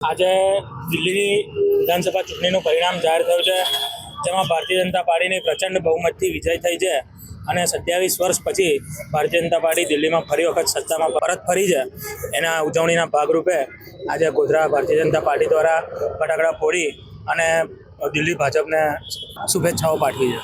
આજે દિલ્હીની વિધાનસભા ચૂંટણીનું પરિણામ જાહેર થયું છે, જેમાં ભારતીય જનતા પાર્ટીની પ્રચંડ બહુમતથી વિજય થઈ છે અને 27 વર્ષ પછી ભારતીય જનતા પાર્ટી દિલ્હીમાં ફરી વખત સત્તામાં પરત ફરી છે. એના ઉજવણીના ભાગરૂપે આજે ગોધરા ભારતીય જનતા પાર્ટી દ્વારા ફટાકડા ફોડી અને દિલ્હી ભાજપને શુભેચ્છાઓ પાઠવી છે.